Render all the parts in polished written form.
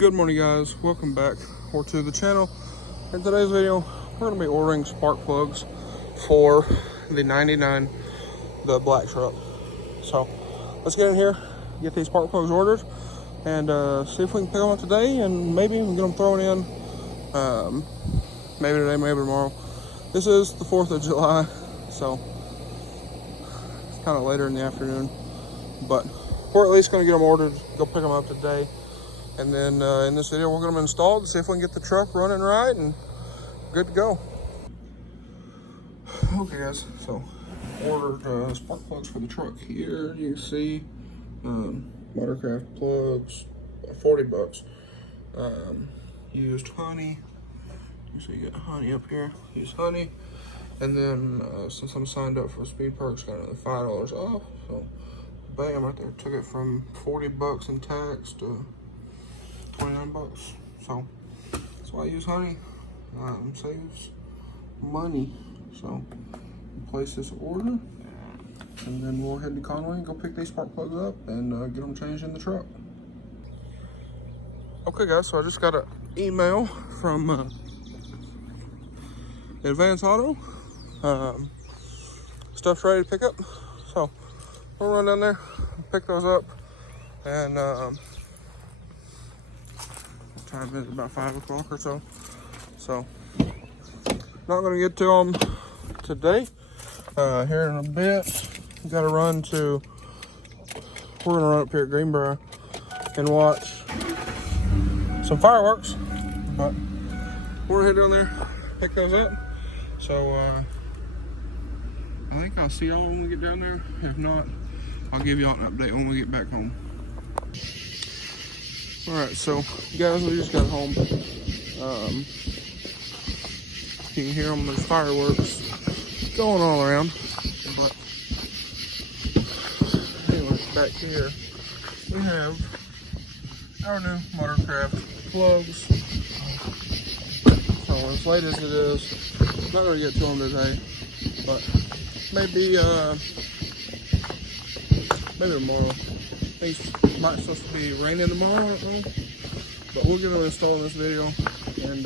Good morning, guys. Welcome back or to the channel. In today's video, we're going to be ordering spark plugs for the 99, the black truck. So let's get in here, get these spark plugs ordered, and see if we can pick them up today, and maybe even get them thrown in maybe today, maybe tomorrow. This is the 4th of July, so it's kind of later in the afternoon, but we're at least going to get them ordered, go pick them up today. And then in this video, we're going to install it and see if we can get the truck running right and good to go. Okay, guys, so ordered spark plugs for the truck here. You can see watercraft plugs, 40 bucks. Used honey. You see, you got honey up here. Used honey. And then since I'm signed up for Speed Perks, got another $5 off. So, bam, right there. Took it from 40 bucks in tax to 29 bucks. So that's why I use honey. Saves money. So place this order, and then we'll head to Conway and go pick these spark plugs up and get them changed in the truck. Okay, guys, so I just got an email from Advance Auto. Stuff's ready to pick up, so we'll run down there, pick those up, and time is about 5 o'clock or so. So not gonna get to them today. Here in a bit, got to run to. We're gonna run up here at Greenbrier and watch some fireworks. But we're gonna head down there, pick those up. So I think I'll see y'all when we get down there. If not, I'll give y'all an update when we get back home. All right, so guys, we just got home. You can hear them, there's fireworks going all around. But anyway, back here, we have our new watercraft plugs. So as late as it is, I'm not gonna get to them today, but maybe tomorrow. It's might supposed to be raining tomorrow, I don't know. But we'll get them installed in this video and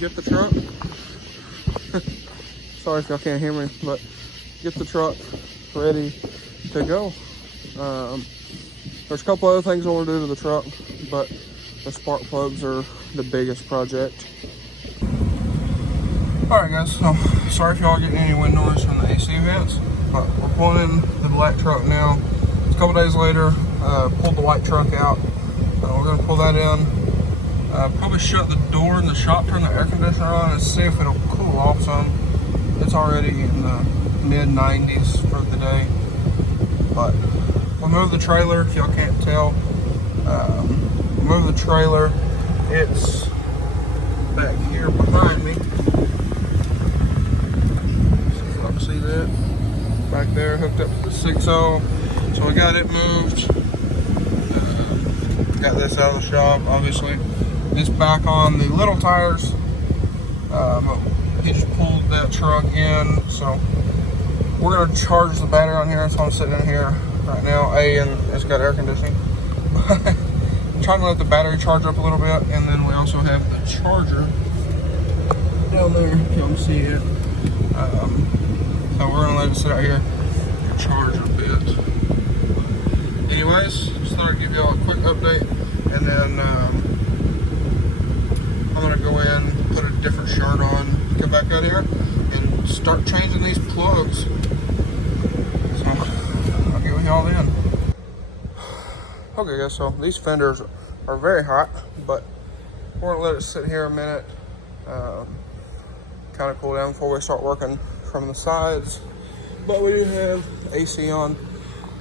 get the truck. Sorry if y'all can't hear me, but get the truck ready to go. There's a couple other things I want to do to the truck, but the spark plugs are the biggest project. Alright, guys, so sorry if y'all are getting any wind noise from the AC vents, but we're pulling in the black truck now. A couple days later, pulled the white truck out. We're going to pull that in. Probably shut the door in the shop, turn the air conditioner on, and see if it'll cool off some. It's already in the mid-90s for the day. But we'll move the trailer, if y'all can't tell. Move the trailer. It's back here behind me. See if y'all can see that. Back there, hooked up to the 6.0. So we got it moved. Got this out of the shop, obviously. It's back on the little tires. He just pulled that truck in, so we're gonna charge the battery on here. So I'm sitting in here right now. And it's got air conditioning. I'm trying to let the battery charge up a little bit, and then we also have the charger down there. If y'all can see it. So we're gonna let it sit out here and charge a bit. Anyways, just thought I'd give y'all a quick update, and then I'm gonna go in, put a different shirt on, get back out here, and start changing these plugs. So I'll get with y'all then. Okay, guys, so these fenders are very hot, but we're gonna let it sit here a minute, kind of cool down before we start working from the sides. But we do have AC on.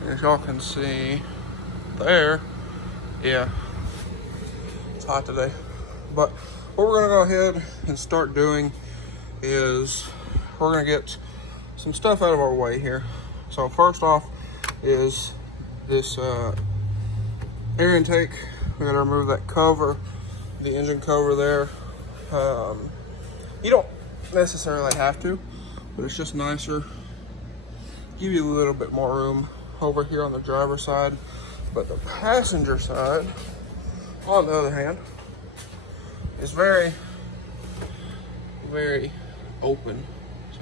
As y'all can see there, yeah, it's hot today. But what we're gonna go ahead and start doing is we're gonna get some stuff out of our way here. So first off is this air intake. We gotta remove that cover, the engine cover there. You don't necessarily have to, but it's just nicer. Give you a little bit more room over here on the driver's side. But the passenger side, on the other hand, is very, very open, so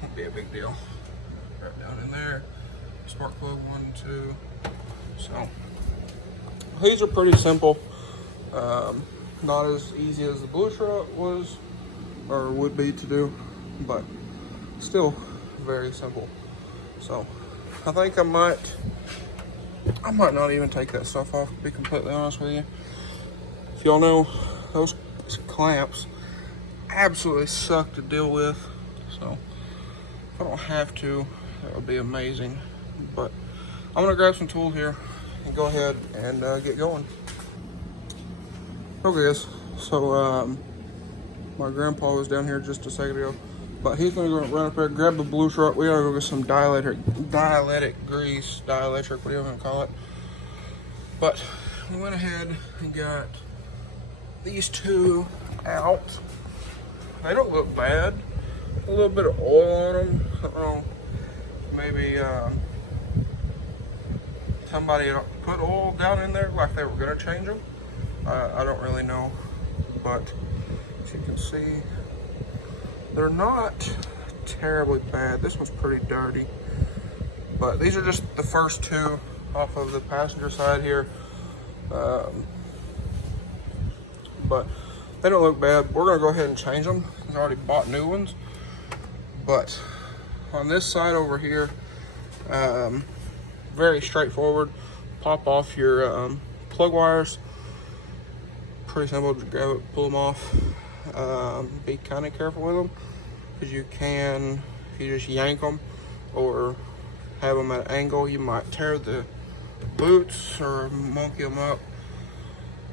won't be a big deal. Right down in there, spark plug 1 and 2. So these are pretty simple. Not as easy as the blue truck was or would be to do, but still very simple. So I think I might not even take that stuff off, to be completely honest with you. If y'all know, those clamps absolutely suck to deal with, so if I don't have to, that would be amazing. But I'm gonna grab some tools here and go ahead and get going. Okay guys, so my grandpa was down here just a second ago, but he's gonna go run up there, grab the blue truck. We gotta go get some dielectric grease, dielectric, whatever you want to call it. But we went ahead and got these two out. They don't look bad. A little bit of oil on them. I don't know, maybe somebody put oil down in there like they were gonna change them. I don't really know, but as you can see, they're not terribly bad. This one's pretty dirty, but these are just the first two off of the passenger side here. But they don't look bad. We're gonna go ahead and change them. I already bought new ones, but on this side over here, very straightforward. Pop off your plug wires. Pretty simple, just grab it, pull them off. Be kind of careful with them, because you can, if you just yank them or have them at an angle, you might tear the boots or monkey them up.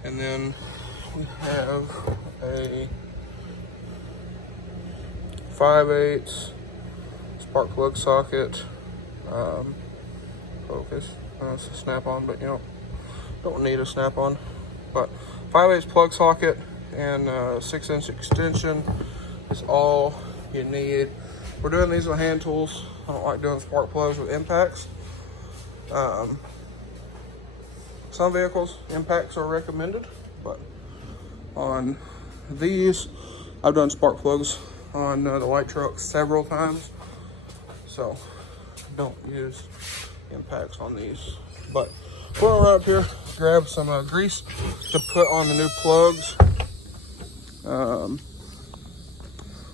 And then we have a 5/8 spark plug socket. Focus. It's a snap-on, but you know, don't need a snap-on. But 5/8 plug socket and a 6-inch extension is all you need. We're doing these with hand tools. I don't like doing spark plugs with impacts. Some vehicles, impacts are recommended, but on these, I've done spark plugs on the light truck several times, so don't use impacts on these. But we're gonna run up here, grab some grease to put on the new plugs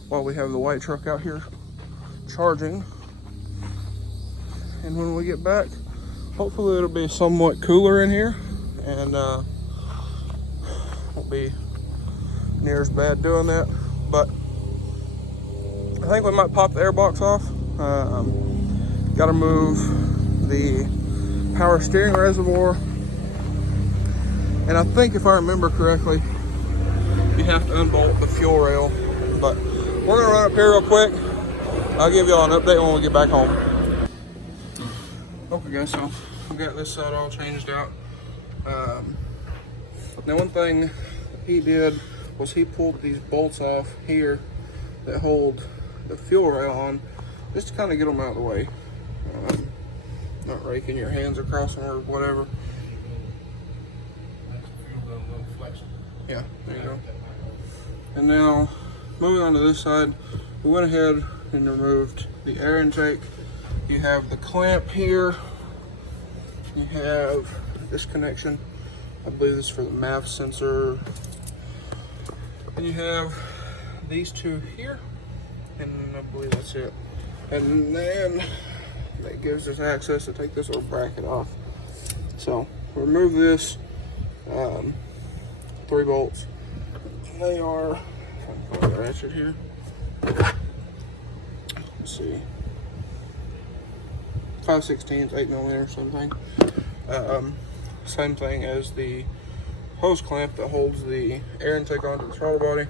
while we have the white truck out here charging. And when we get back, hopefully it'll be somewhat cooler in here and won't be near as bad doing that. But I think we might pop the airbox off. Got to move the power steering reservoir, and I think if I remember correctly, you have to unbolt the fuel rail. But we're gonna run up here real quick. I'll give y'all an update when we get back home. Okay guys, so we got this side all changed out. Now one thing he did was he pulled these bolts off here that hold the fuel rail on, just to kind of get them out of the way. Not raking your hands across them or whatever. Yeah, there you go. And now, moving on to this side, we went ahead and removed the air intake. You have the clamp here. You have this connection. I believe this is for the MAF sensor. And you have these two here, and I believe that's it. And then that gives us access to take this little bracket off. So remove this, 3 bolts. They are, if I can find the ratchet here. Let's see, 5/16, 8mm, something. Same thing as the hose clamp that holds the air intake onto the throttle body.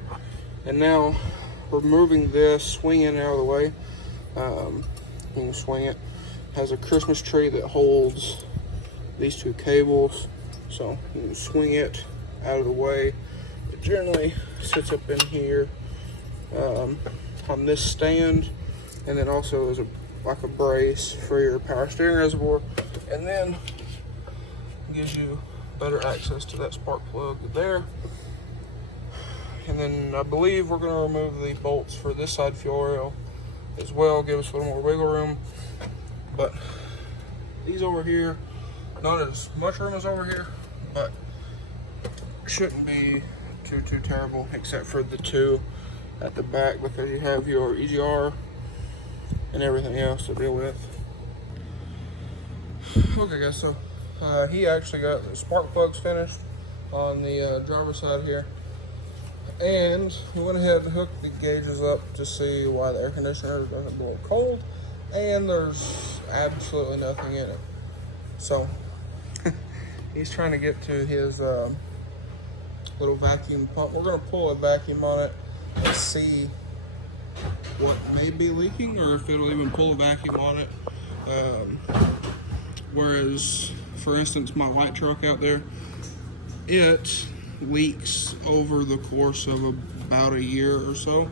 And now removing this, swinging it out of the way. You can swing it. Has a Christmas tree that holds these 2 cables, so you can swing it out of the way. It generally sits up in here on this stand, and then also as like a brace for your power steering reservoir, and then gives you better access to that spark plug there. And then I believe we're going to remove the bolts for this side fuel rail as well, give us a little more wiggle room. But these over here, not as much room as over here, but shouldn't be too terrible, except for the two at the back, because you have your EGR and everything else to deal with. Okay guys, so he actually got the spark plugs finished on the driver's side here, and we went ahead and hooked the gauges up to see why the air conditioner doesn't blow cold, and there's absolutely nothing in it. So he's trying to get to his little vacuum pump. We're going to pull a vacuum on it and see what may be leaking, or if it'll even pull a vacuum on it. Whereas, for instance, my white truck out there, it leaks over the course of about a year or so.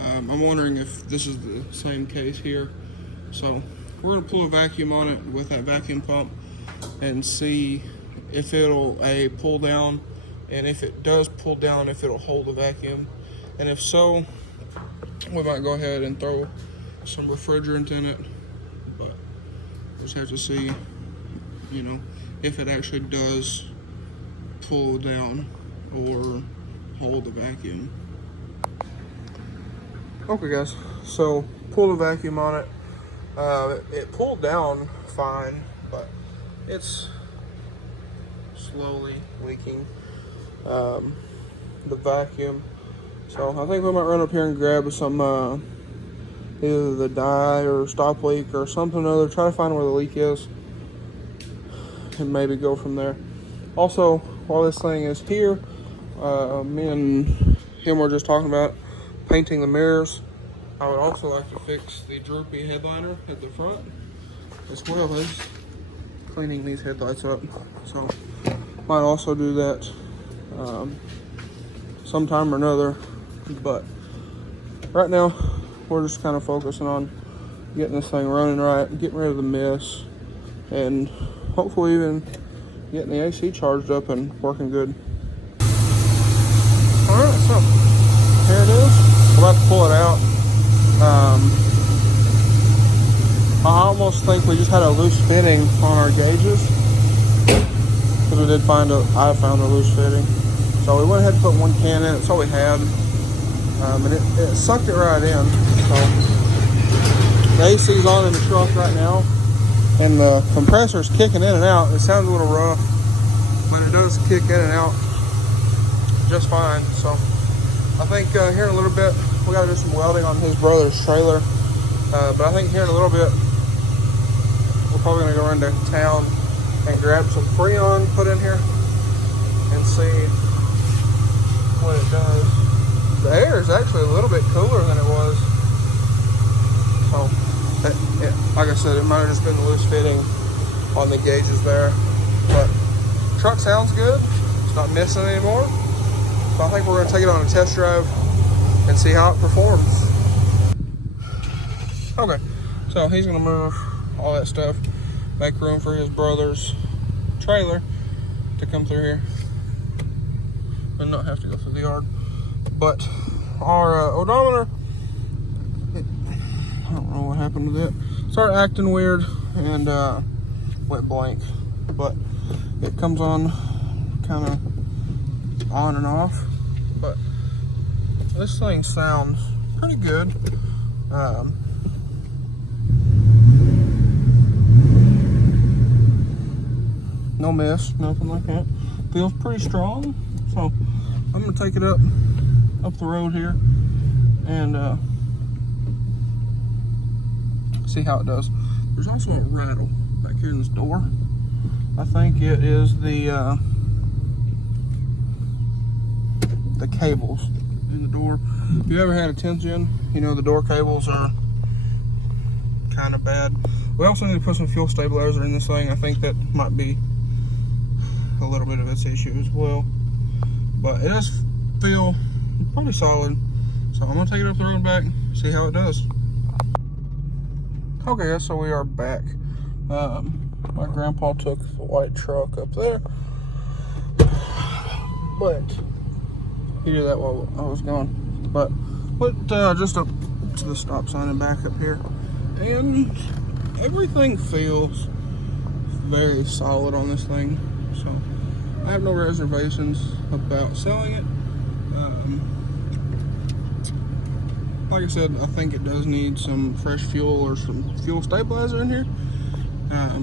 I'm wondering if this is the same case here. So we're going to pull a vacuum on it with that vacuum pump and see if it'll pull down, and if it does pull down, if it'll hold the vacuum. And if so, we might go ahead and throw some refrigerant in it, but we'll just have to see, you know, if it actually does pull down or hold the vacuum. Okay guys, so pull the vacuum on it. It pulled down fine, but it's slowly leaking the vacuum. So I think we might run up here and grab some either the dye or stop leak or something or other, try to find where the leak is, and maybe go from there. Also, while this thing is here, me and him were just talking about painting the mirrors. I would also like to fix the droopy headliner at the front, as well as cleaning these headlights up. So might also do that sometime or another, but right now we're just kind of focusing on getting this thing running right, getting rid of the mess, and hopefully even getting the AC charged up and working good. Alright, so here it is. We're about to pull it out. I almost think we just had a loose fitting on our gauges, because we did I found a loose fitting. So we went ahead and put one can in. That's all we had, and it sucked it right in. So the AC's on in the truck right now, and the compressor's kicking in and out. It sounds a little rough, but it does kick in and out just fine. So I think here in a little bit we got to do some welding on his brother's trailer, but I think here in a little bit we're probably going to go into town and grab some Freon, put in here, and see what it does. The air is actually a little bit cooler than it was. So, like I said, it might have just been the loose fitting on the gauges there. But the truck sounds good. It's not missing anymore. So I think we're going to take it on a test drive and see how it performs. Okay, so he's going to move all that stuff, make room for his brother's trailer to come through here and not have to go through the yard. But our odometer, I don't know what happened with it. Started acting weird and went blank. But it comes on kind of on and off. But this thing sounds pretty good. No mess, nothing like that. Feels pretty strong. So I'm gonna take it up the road here and see how it does. There's also a rattle back here in this door. I think it is the cables in the door. If you ever had a 10th gen, you know the door cables are kind of bad. We also need to put some fuel stabilizer in this thing. I think that might be a little bit of its issue as well, but it does feel pretty solid. So I'm gonna take it up the road and back, see how it does. Okay, so we are back. My grandpa took the white truck up there but he did that while I was gone. But just up to the stop sign and back up here, and everything feels very solid on this thing. So I have no reservations about selling it. Like I said, I think it does need some fresh fuel or some fuel stabilizer in here.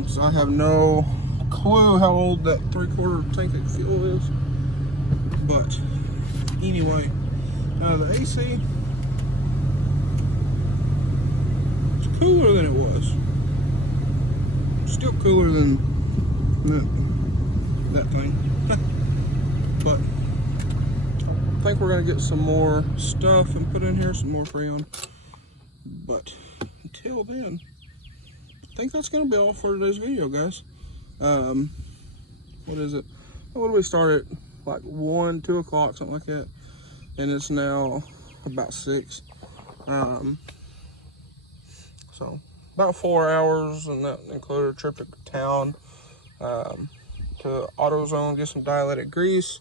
So I have no clue how old that 3/4 tank of fuel is. But anyway, the AC is cooler than it was. Still cooler than that thing. But I think we're gonna get some more stuff and put in here, some more Freon. But until then, I think that's gonna be all for today's video, guys. What is it? What did we start at? Like 1, 2 o'clock, something like that. And it's now about 6. So about 4 hours, and that included a trip to town, to AutoZone, get some dialytic grease,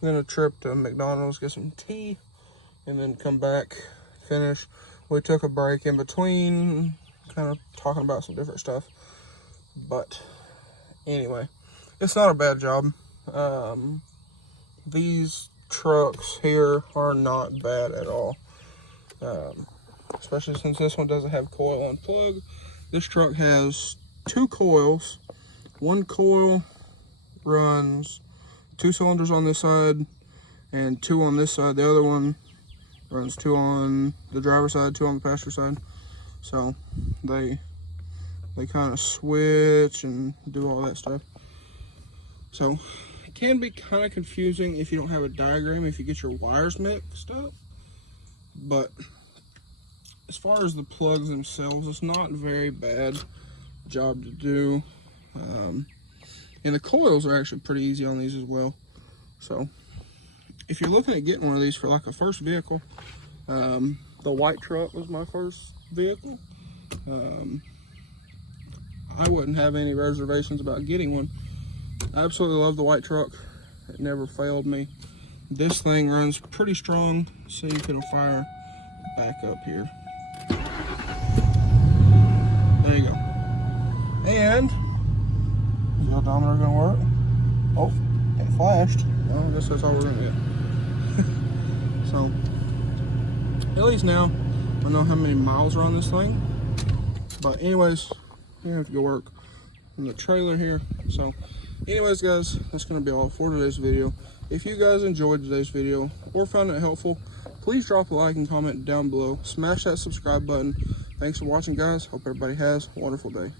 then a trip to McDonald's, get some tea, and then come back, finish. We took a break in between, kind of talking about some different stuff. But anyway, it's not a bad job. These trucks here are not bad at all. Especially since this one doesn't have coil on plug. This truck has 2 coils. One coil runs 2 cylinders on this side and 2 on this side. The other one runs 2 on the driver's side, 2 on the passenger side. So they kind of switch and do all that stuff. So it can be kind of confusing if you don't have a diagram, if you get your wires mixed up. But as far as the plugs themselves, it's not a very bad job to do. And the coils are actually pretty easy on these as well. So if you're looking at getting one of these for like a first vehicle, the white truck was my first vehicle. I wouldn't have any reservations about getting one. I absolutely love the white truck. It never failed me. This thing runs pretty strong, so you can fire back up here. There you go. And is the odometer gonna work? Oh, it flashed. Well, I guess that's all we're gonna get. So at least now I know how many miles are on this thing. But anyways, I have to go work in the trailer here. So anyways, guys, that's going to be all for today's video. If you guys enjoyed today's video or found it helpful, please drop a like and comment down below. Smash that subscribe button. Thanks for watching, guys. Hope everybody has a wonderful day.